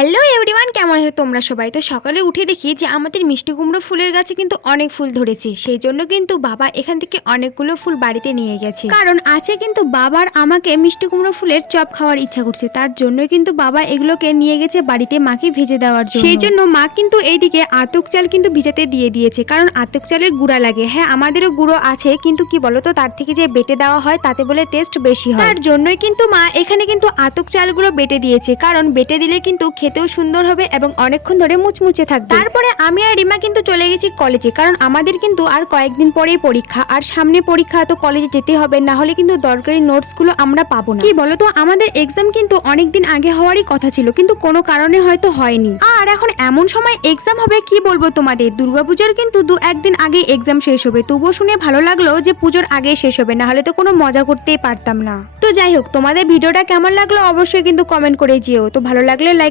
Hello everyone, কেমন আছো তোমরা সবাই? তো সকালে উঠে দেখি যে আমাদের মিষ্টি কুমড়ো ফুলের গাছে কিন্তু অনেক ফুল ধরেছে। সেই জন্য কিন্তু বাবা এখান থেকে অনেকগুলো ফুল বাড়িতে নিয়ে গেছে, কারণ আছে কিন্তু বাবার আমাকে মিষ্টি কুমড়ো ফুলের চপ খাওয়ার ইচ্ছা করছে। তার জন্যই কিন্তু বাবা এগুলোকে নিয়ে গেছে বাড়িতে মাকে ভেজে দেওয়ার জন্য। সেই জন্য মা কিন্তু এইদিকে আতক চাল কিন্তু ভিজাতে দিয়ে দিয়েছে, কারণ আতক চালের গুঁড়া লাগে। হ্যাঁ, আমাদেরও গুঁড়ো আছে, কিন্তু কি বলতো, তার থেকে যে বেটে দেওয়া হয় তাতে বলে টেস্ট বেশি হয়। তার জন্যই কিন্তু মা এখানে কিন্তু আতক চালগুলো বেটে দিয়েছে, কারণ বেটে দিলে কিন্তু খেতেও সুন্দর হবে এবং অনেকক্ষণ ধরে মুচমুচে থাকবে। তারপরে আমি আর রিমা কিন্তু চলে গেছি কলেজে, কারণ আমাদের কিন্তু আর কয়েকদিন পরেই পরীক্ষা, আর সামনে পরীক্ষা, তো কলেজে যেতে হবে, না হলে কিন্তু দরকারি নোটস গুলো আমরা পাবো না। কি বলতো, আমাদের এক্সাম কিন্তু অনেকদিন আগে হওয়ারই কথা ছিল, কিন্তু কোনো কারণে হয়তো হয়নি। আর এখন এমন সময় এক্সাম হবে, কি বলবো তোমাদের, দুর্গাপূজার কিন্তু 2-1 দিন আগে এক্সাম শেষ হবে। তবুও শুনে ভালো লাগলো যে পুজোর আগে শেষ হবে, না হলে তো কোনো মজা করতেই পারতাম না। তো যাই হোক, তোমাদের ভিডিওটা কেমন লাগলো অবশ্যই কিন্তু কমেন্ট করে যেও। তো ভালো লাগলে লাইক